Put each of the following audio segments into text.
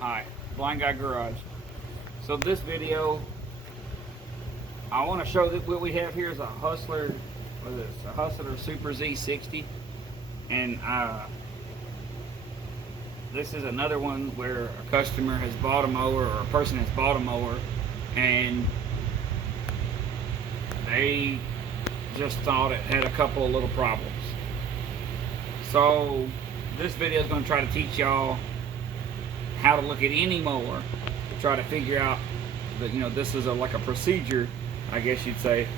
Hi, Blind Guy Garage. So this video, I want to show that what we have here is a Hustler, what is this? A Hustler Super Z60, and this is another one where a customer has bought a mower or a person has bought a mower, and they just thought it had a couple of little problems. So this video is going to try to teach y'all how to look at any mower, try to figure out that, this is like a procedure, I guess you'd say,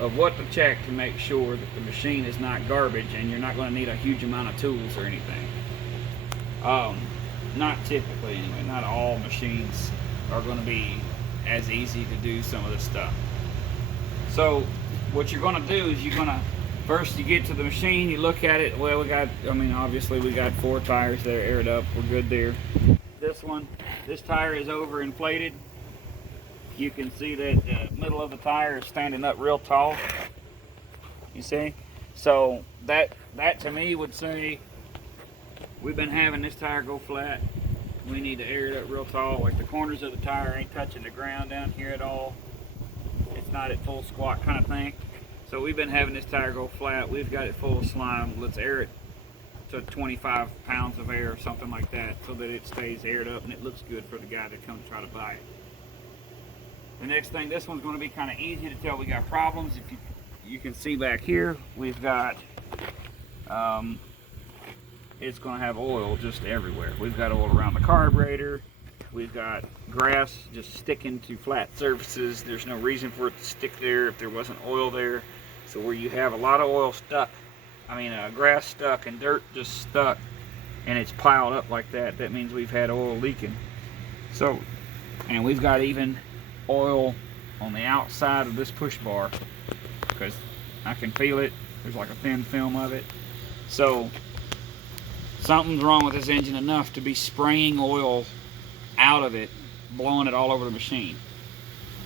of what to check to make sure that the machine is not garbage and you're not going to need a huge amount of tools or anything. Not typically anyway. Not all machines are going to be as easy to do some of this stuff. So what you're going to do is first you get to the machine, you look at it. Well, obviously we got 4 tires there aired up. We're good there. This tire is overinflated. You can see that the middle of the tire is standing up real tall. You see? So that to me would say we've been having this tire go flat. We need to air it up real tall. Like the corners of the tire ain't touching the ground down here at all. It's not at full squat kind of thing. So we've been having this tire go flat. We've got it full of slime. Let's air it to 25 pounds of air or something like that so that it stays aired up and it looks good for the guy that comes to try to buy it. The next thing, this one's going to be kind of easy to tell we got problems. If you can see back here, we've got, it's going to have oil just everywhere. We've got oil around the carburetor. We've got grass just sticking to flat surfaces. There's no reason for it to stick there if there wasn't oil there. So where you have a lot of oil stuck, grass stuck and dirt just stuck, and it's piled up like that, that means we've had oil leaking. So, and we've got even oil on the outside of this push bar because I can feel it. There's like a thin film of it. So something's wrong with this engine enough to be spraying oil out of it, blowing it all over the machine.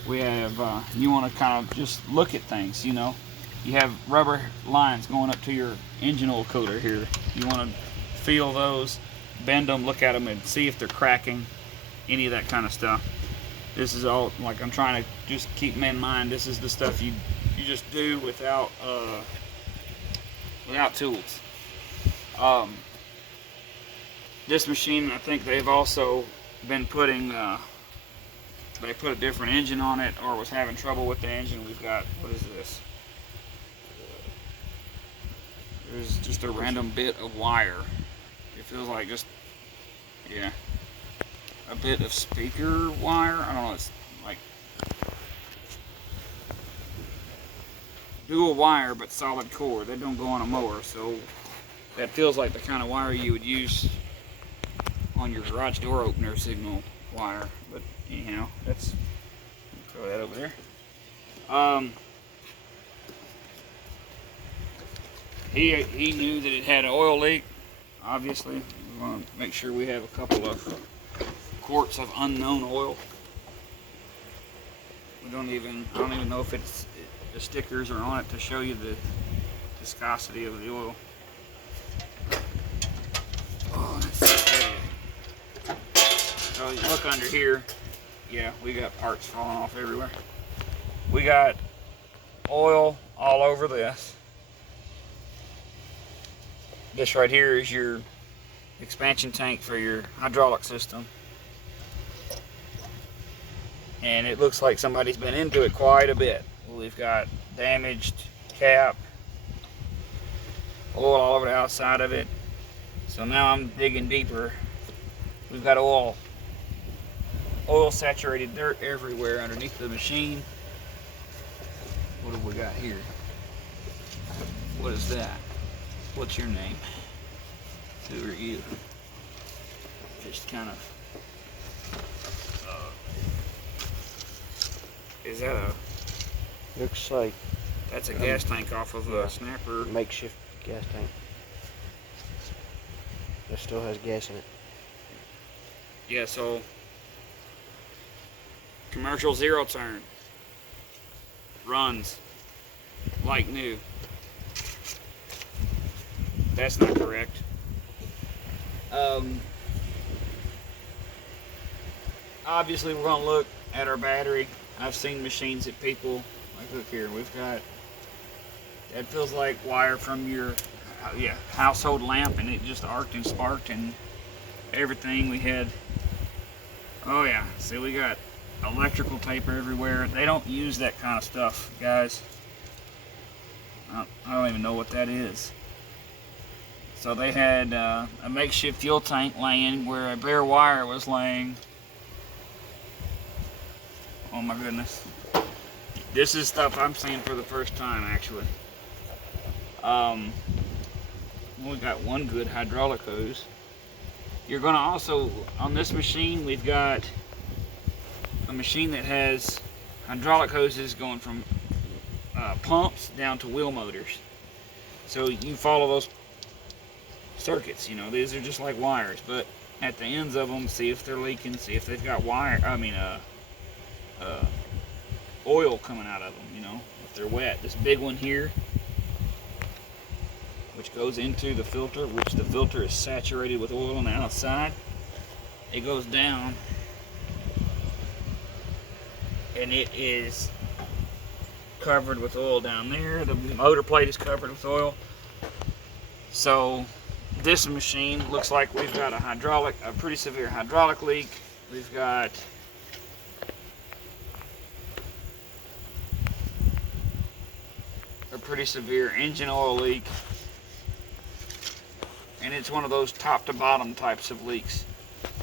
We have, you want to kind of just look at things, you have rubber lines going up to your engine oil cooler here. You want to feel those, bend them, look at them and see if they're cracking, any of that kind of stuff. This is all, like, I'm trying to just keep them in mind. This is the stuff you just do without tools. This machine, I think they've also been putting, they put a different engine on it or was having trouble with the engine. We've got, what is this? There's just a random bit of wire. It feels like just, yeah, a bit of speaker wire. I don't know, it's like dual wire but solid core. They don't go on a mower, so that feels like the kind of wire you would use on your garage door opener signal wire. But anyhow, let's throw that over there. He knew that it had an oil leak. Obviously, we want to make sure we have a couple of quarts of unknown oil. I don't even know if the stickers are on it to show you the viscosity of the oil. Oh, that's heavy. So you look under here, yeah, we got parts falling off everywhere. We got oil all over this. This right here is your expansion tank for your hydraulic system. And it looks like somebody's been into it quite a bit. We've got damaged cap, oil all over the outside of it. So now I'm digging deeper. We've got oil saturated dirt everywhere underneath the machine. What have we got here? What is that? What's your name? Who are you? Just kind of, is that a, looks like that's a gas tank off of a snapper. Makeshift gas tank. It still has gas in it. Yeah, so commercial zero turn runs like new. That's not correct. obviously we're going to look at our battery. I've seen machines that people, like look here, we've got, that feels like wire from your household lamp, and it just arced and sparked and everything. We had, oh yeah, see, we got electrical tape everywhere. They don't use that kind of stuff, guys. I don't even know what that is. So they had a makeshift fuel tank laying where a bare wire was laying. Oh my goodness. This is stuff I'm seeing for the first time, actually. We got one good hydraulic hose. You're gonna also, on this machine, we've got a machine that has hydraulic hoses going from pumps down to wheel motors. So you follow those circuits, you know, these are just like wires, but at the ends of them, see if they're leaking, see if they've got oil coming out of them, you know, if they're wet. This big one here, which goes into the filter, which the filter is saturated with oil on the outside, it goes down and it is covered with oil down there. The motor plate is covered with oil. So this machine looks like we've got a pretty severe hydraulic leak. We've got a pretty severe engine oil leak, and it's one of those top to bottom types of leaks.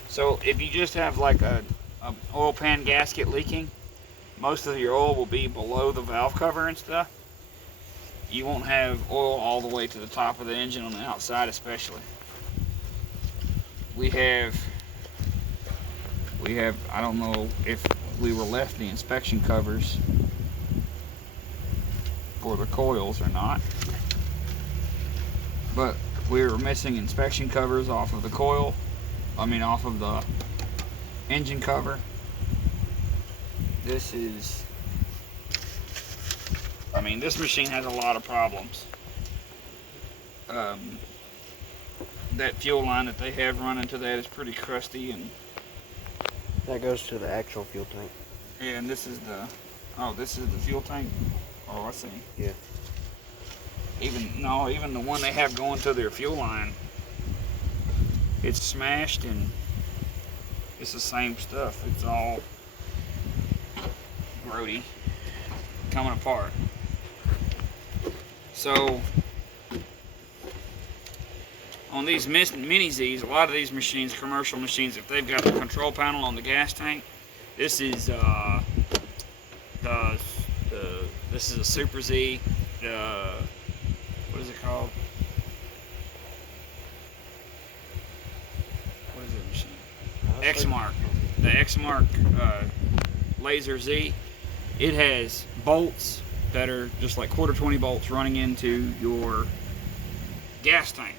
So if you just have like a oil pan gasket leaking, most of your oil will be below the valve cover and stuff. You won't have oil all the way to the top of the engine on the outside, especially. We have, I don't know if we were left the inspection covers for the coils or not, but we were missing inspection covers off of the coil, off of the engine cover. This is, this machine has a lot of problems. That fuel line that they have running to that is pretty crusty, and that goes to the actual fuel tank. Yeah, and this is the fuel tank. Oh, I see. Yeah. Even the one they have going to their fuel line, it's smashed, and it's the same stuff. It's all grody, coming apart. So on these mini Z's, a lot of these machines, commercial machines, if they've got the control panel on the gas tank, this is this is a Super Z. What is it called? What is it machine? X-Mark. The X-Mark Laser Z. It has bolts that are just like 1/4 bolts running into your gas tank.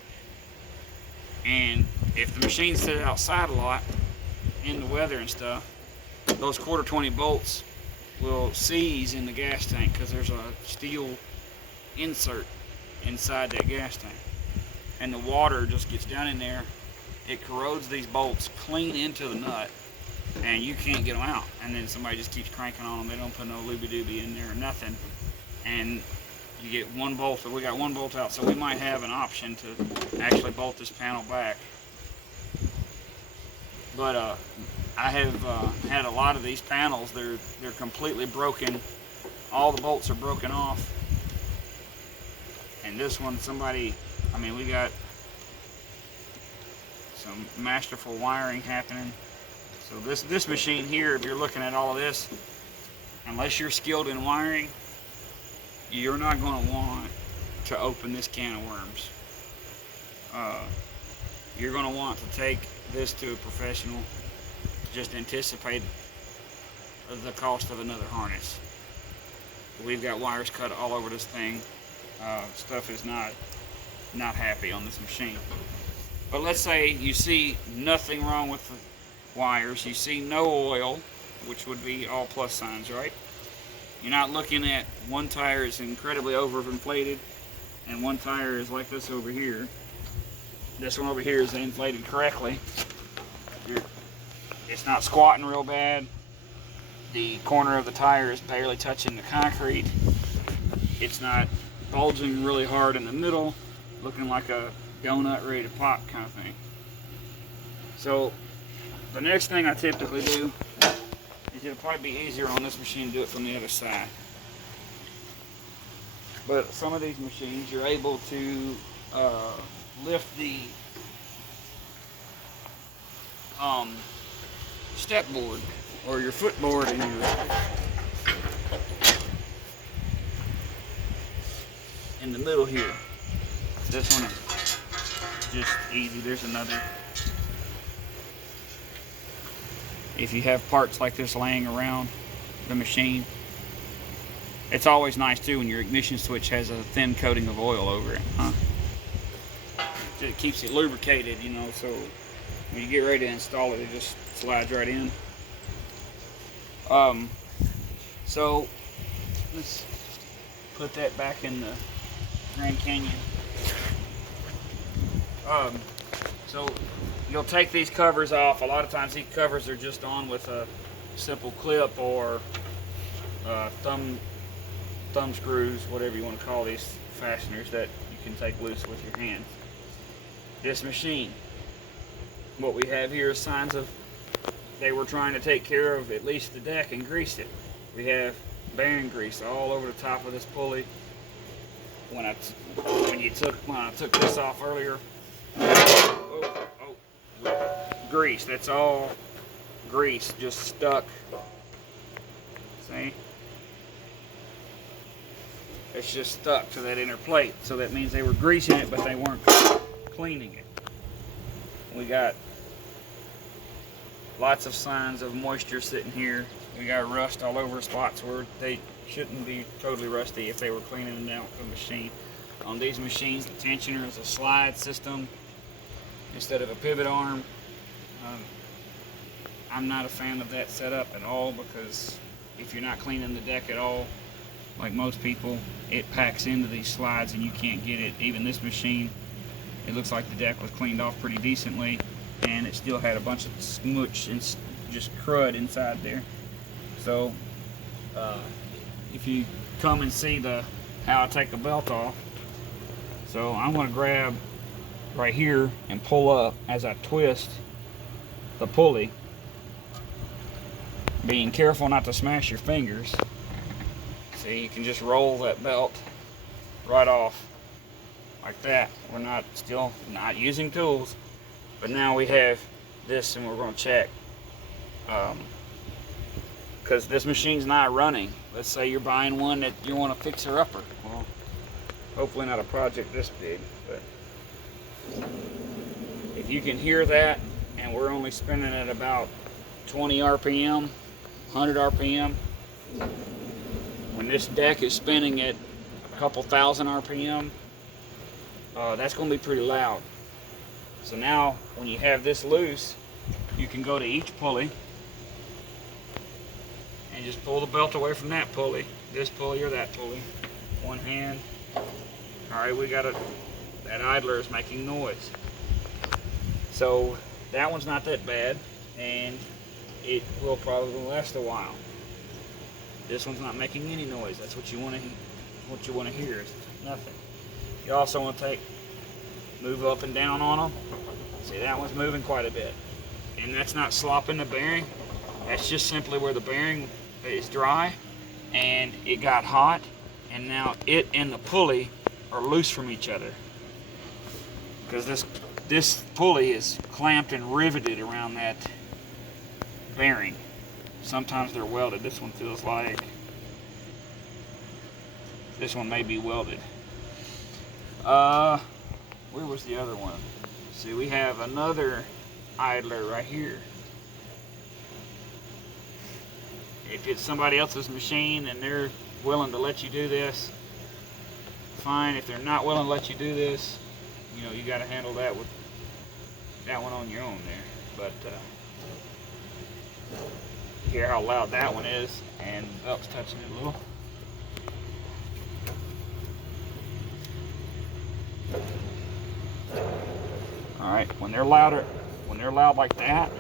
And if the machine's set outside a lot in the weather and stuff, those 1/4 bolts will seize in the gas tank because there's a steel insert inside that gas tank, and the water just gets down in there. It corrodes these bolts clean into the nut, and you can't get them out. And then somebody just keeps cranking on them. They don't put no looby-dooby in there or nothing, and you get one bolt. So we got one bolt out, so we might have an option to actually bolt this panel back. But I have had a lot of these panels. They're completely broken. All the bolts are broken off. And this one, we got some masterful wiring happening. So this machine here, if you're looking at all of this, unless you're skilled in wiring, you're not going to want to open this can of worms. You're going to want to take this to a professional. Just anticipate the cost of another harness. We've got wires cut all over this thing. Stuff is not happy on this machine. But let's say you see nothing wrong with the wires. You see no oil, which would be all plus signs, right? You're not looking at one tire is incredibly overinflated and one tire is like this over here. This one over here is inflated correctly. It's not squatting real bad. The corner of the tire is barely touching the concrete. It's not bulging really hard in the middle, looking like a donut ready to pop kind of thing. So the next thing I typically do is it'll probably be easier on this machine to do it from the other side. But some of these machines you're able to lift the step board or your footboard in the middle here. This one is just easy. There's another. If you have parts like this laying around the machine, it's always nice too when your ignition switch has a thin coating of oil over it, huh? It keeps it lubricated, you know, so when you get ready to install it, it just slides right in. So let's put that back in the Grand Canyon. So you'll take these covers off. A lot of times these covers are just on with a simple clip or thumb screws, whatever you want to call these fasteners that you can take loose with your hands. This machine, what we have here is signs of they were trying to take care of at least the deck and grease it. We have bearing grease all over the top of this pulley. When I took this off earlier, grease. That's all grease just stuck. See? It's just stuck to that inner plate. So that means they were greasing it, but they weren't cleaning it. We got lots of signs of moisture sitting here. We got rust all over spots where they shouldn't be totally rusty if they were cleaning them out with the machine. On these machines, the tensioner is a slide system instead of a pivot arm. I'm not a fan of that setup at all, because if you're not cleaning the deck at all, like most people, it packs into these slides and you can't get it. Even this machine, it looks like the deck was cleaned off pretty decently, and it still had a bunch of smooch and just crud inside there. So if you come and see how I take a belt off, so I'm going to grab right here and pull up as I twist the pulley, being careful not to smash your fingers. See, you can just roll that belt right off like that. We're still not using tools, but now we have this, and we're going to check, because this machine's not running. Let's say you're buying one that you want to fix her upper. Well, hopefully not a project this big, but if you can hear that, and we're only spinning at about 20 RPM, 100 RPM, when this deck is spinning at a couple thousand RPM, that's going to be pretty loud. So now when you have this loose, you can go to each pulley and just pull the belt away from that pulley, this pulley or that pulley. One hand. Alright, we got that idler is making noise. So that one's not that bad, and it will probably last a while. This one's not making any noise. That's what you want to hear is nothing. You also want to move up and down on them. See, that one's moving quite a bit, and that's not slopping the bearing. That's just simply where the bearing is dry and it got hot, and now it and the pulley are loose from each other, because this pulley is clamped and riveted around that bearing. Sometimes they're welded. This one feels like this one may be welded. Where was the other one? See, we have another idler right here. If it's somebody else's machine and they're willing to let you do this, fine. If they're not willing to let you do this, you know, you got to handle that with that one on your own there. But hear how loud that one is, and the belt's touching it a little. All right, when they're loud like that,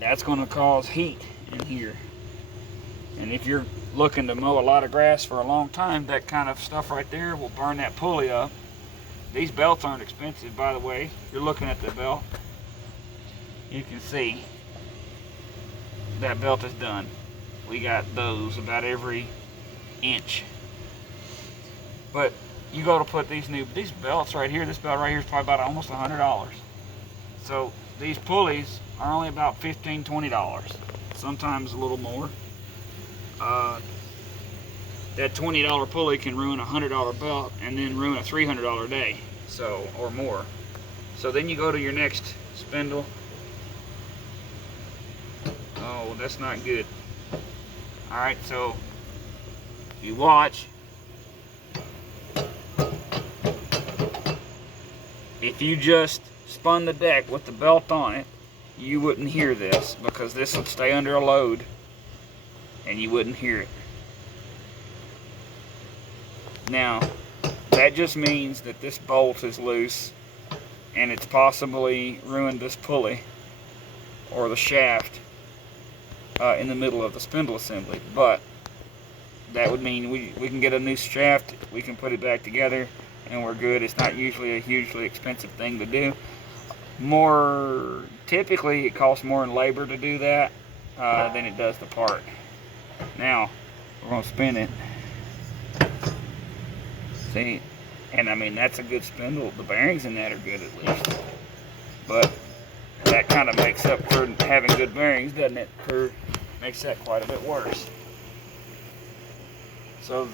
that's going to cause heat in here. And if you're looking to mow a lot of grass for a long time, that kind of stuff right there will burn that pulley up. These belts aren't expensive, by the way. If you're looking at the belt, you can see that belt is done. We got those about every inch. But you go to put these belts right here, this belt right here is probably about almost $100. So these pulleys are only about $15, $20. Sometimes a little more. That $20 pulley can ruin a $100 belt and then ruin a $300 day, so, or more. So then you go to your next spindle. Oh, that's not good. Alright, so you watch. If you just spun the deck with the belt on it, you wouldn't hear this, because this would stay under a load and you wouldn't hear it. Now, that just means that this bolt is loose and it's possibly ruined this pulley or the shaft in the middle of the spindle assembly. But that would mean we can get a new shaft, we can put it back together, and we're good. It's not usually a hugely expensive thing to do. Typically it costs more in labor to do that than it does the part. Now, we're going to spin it. See, and I mean, that's a good spindle. The bearings in that are good at least. But that kind of makes up for having good bearings, doesn't it? Makes that quite a bit worse. So,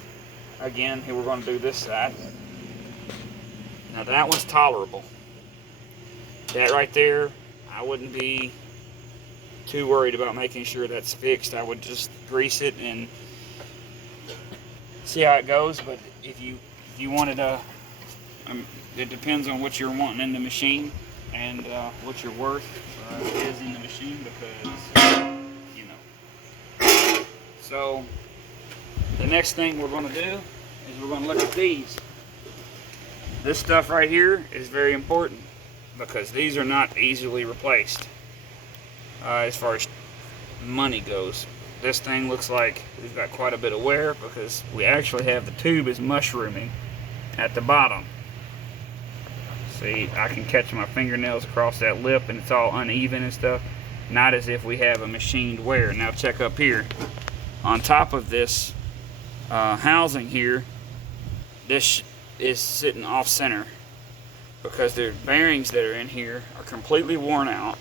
again, here we're going to do this side. Now that one's tolerable. That right there, I wouldn't be too worried about making sure that's fixed. I would just grease it and see how it goes. But if you wanted it depends on what you're wanting in the machine and what your worth is in the machine, because you know. So the next thing we're going to do is we're going to look at these. This stuff right here is very important because these are not easily replaced as far as money goes. This thing looks like we've got quite a bit of wear because we actually have the tube is mushrooming at the bottom. See, I can catch my fingernails across that lip and it's all uneven and stuff. Not as if we have a machined wear. Now check up here. On top of this housing here, this is sitting off center because the bearings that are in here are completely worn out,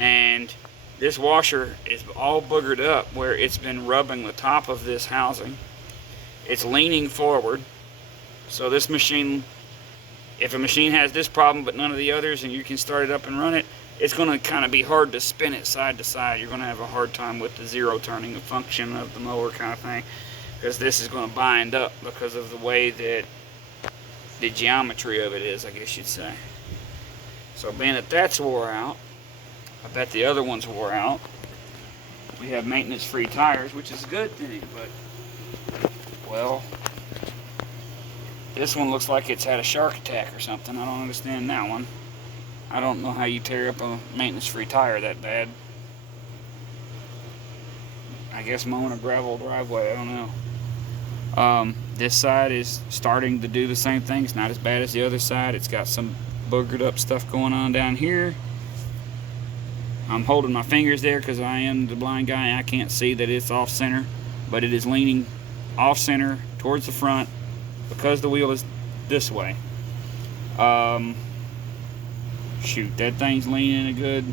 and this washer is all boogered up where it's been rubbing the top of this housing. It's leaning forward. So this machine, if a machine has this problem but none of the others, and you can start it up and run it, it's going to kind of be hard to spin it side to side. You're going to have a hard time with the zero turning, the function of the mower kind of thing, because this is going to bind up because of the way that the geometry of it is, I guess you'd say. So being that that's wore out, I bet the other ones wore out. We have maintenance-free tires, which is a good thing, but, well, this one looks like it's had a shark attack or something. I don't understand that one. I don't know how you tear up a maintenance-free tire that bad. I guess mowing a gravel driveway, I don't know. This side is starting to do the same thing. It's not as bad as the other side. It's got some boogered up stuff going on down here. I'm holding my fingers there because I am the blind guy and I can't see that it's off center, but it is leaning off center towards the front because the wheel is this way. Shoot, that thing's leaning a good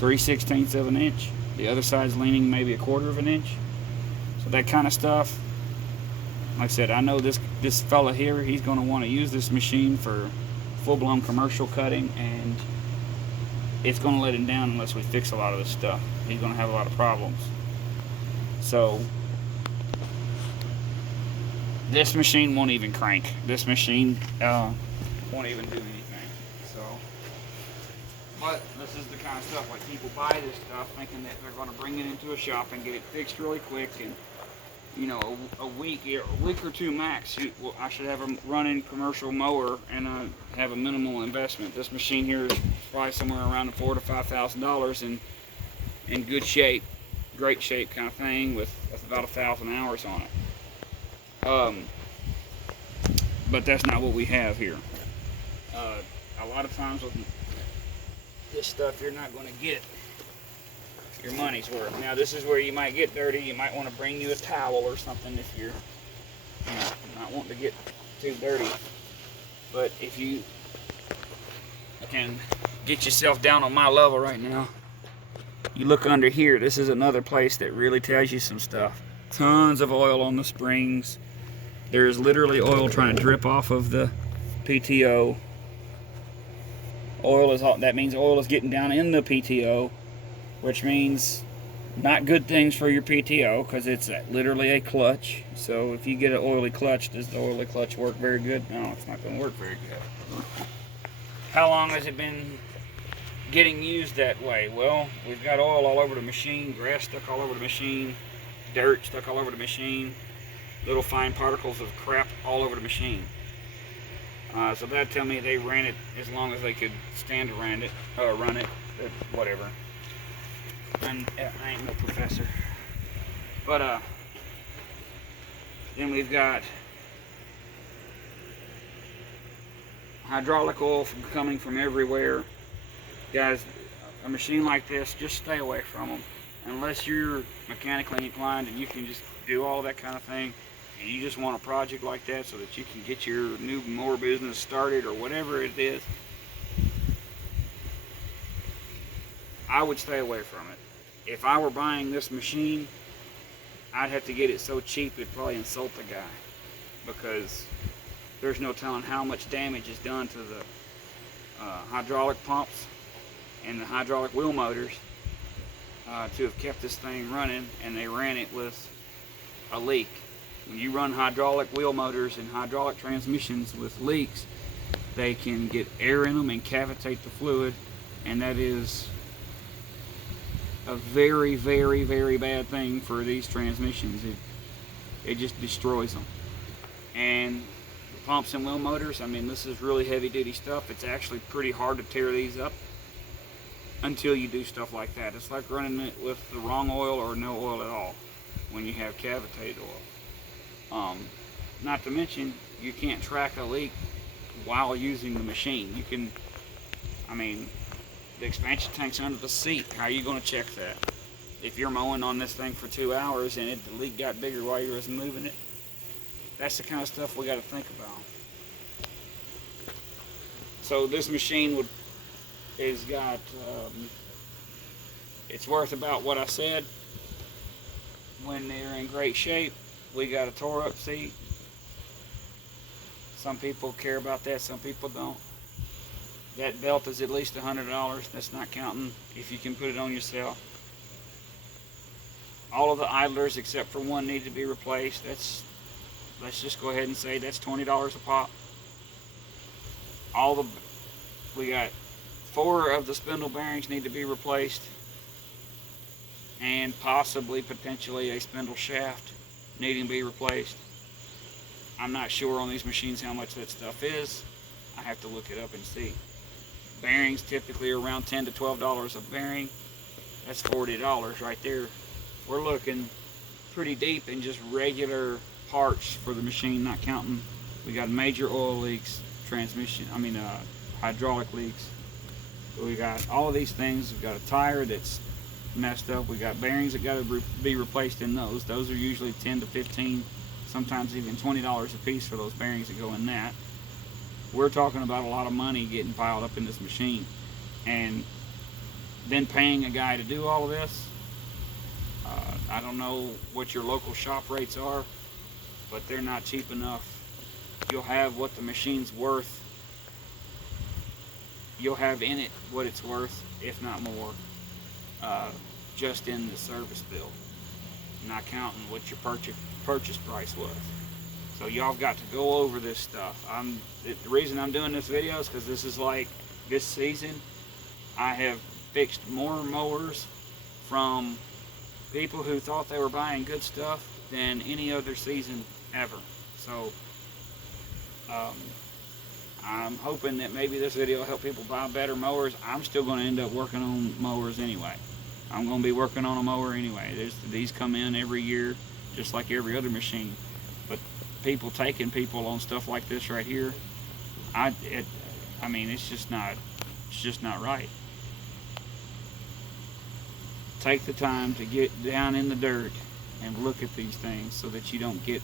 3/16 of an inch. The other side's leaning maybe 1/4 of an inch. So that kind of stuff, like I said, I know this fella here, he's going to want to use this machine for full-blown commercial cutting, and it's going to let him down unless we fix a lot of this stuff. He's going to have a lot of problems. So this machine won't even crank. This machine won't even do anything. So, but this is the kind of stuff, like, people buy this stuff thinking that they're going to bring it into a shop and get it fixed really quick, and you know, a week or two max, I should have a running commercial mower and have a minimal investment. This machine here is probably somewhere around $4,000 to $5,000 and in good shape, great shape kind of thing with about 1,000 hours on it. But that's not what we have here. A lot of times with this stuff, you're not going to get your money's worth. Now, this is where you might get dirty. You might want to bring you a towel or something if you're not wanting to get too dirty. But if you can get yourself down on my level right now, you look under here. This is another place that really tells you some stuff. Tons of oil on the springs. There's literally oil trying to drip off of the PTO. That means oil is getting down in the PTO, which means not good things for your PTO because it's literally a clutch. So if you get an oily clutch, does the oily clutch work very good? No, it's not going to work very good. How long has it been getting used that way? Well, we've got oil all over the machine, grass stuck all over the machine, dirt stuck all over the machine, little fine particles of crap all over the machine. So that'd tell me they ran it as long as they could stand around it, run it, whatever. And I ain't no professor. But then we've got hydraulic oil coming from everywhere. Guys, a machine like this, just stay away from them. Unless you're mechanically inclined and you can just do all that kind of thing, and you just want a project like that so that you can get your new mower business started or whatever it is, I would stay away from it. If I were buying this machine, I'd have to get it so cheap it'd probably insult the guy, because there's no telling how much damage is done to the hydraulic pumps and the hydraulic wheel motors to have kept this thing running, and they ran it with a leak. When you run hydraulic wheel motors and hydraulic transmissions with leaks, they can get air in them and cavitate the fluid, and that is a very, very, very bad thing for these transmissions. It just destroys them. And the pumps and wheel motors, I mean, this is really heavy duty stuff. It's actually pretty hard to tear these up until you do stuff like that. It's like running it with the wrong oil or no oil at all when you have cavitated oil. Not to mention, you can't track a leak while using the machine. You can, I mean, the expansion tank's under the seat. How are you going to check that? If you're mowing on this thing for 2 hours and the leak got bigger while you was moving it, that's the kind of stuff we got to think about. So this machine it's worth about what I said. When they're in great shape, we got a tore up seat. Some people care about that, some people don't. That belt is at least $100. That's not counting if you can put it on yourself. All of the idlers except for one need to be replaced. Let's just go ahead and say that's $20 a pop. We got 4 of the spindle bearings need to be replaced, and potentially a spindle shaft needing to be replaced. I'm not sure on these machines how much that stuff is. I have to look it up and see. Bearings typically are around $10 to $12 a bearing. That's $40 right there. We're looking pretty deep in just regular parts for the machine, not counting. We got major oil leaks, hydraulic leaks. We got all of these things. We've got a tire that's messed up. We got bearings that got to be replaced in those. Those are usually 10 to 15, sometimes even $20 a piece for those bearings that go in that. We're talking about a lot of money getting piled up in this machine, and then paying a guy to do all of this. I don't know what your local shop rates are, but they're not cheap enough. You'll have what the machine's worth. You'll have in it what it's worth, if not more, just in the service bill, not counting what your purchase price was. So y'all got to go over this stuff. The reason I'm doing this video is because this is like this season. I have fixed more mowers from people who thought they were buying good stuff than any other season ever. So I'm hoping that maybe this video will help people buy better mowers. I'm still going to end up working on mowers anyway. I'm going to be working on a mower anyway. These come in every year, just like every other machine. But people taking people on stuff like this right here, I mean, it's just not right. Take the time to get down in the dirt and look at these things so that you don't get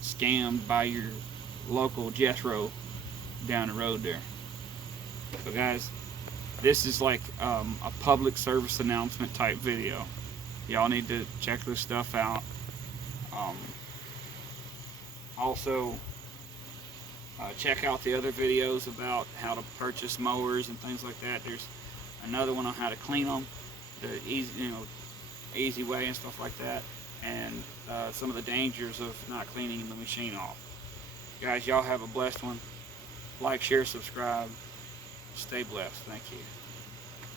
scammed by your local Jethro down the road there. So guys, this is like a public service announcement type video. Y'all need to check this stuff out. Also, check out the other videos about how to purchase mowers and things like that. There's another one on how to clean them, the easy way and stuff like that, and some of the dangers of not cleaning the machine off. Guys, y'all have a blessed one. Like, share, subscribe. Stay blessed. Thank you.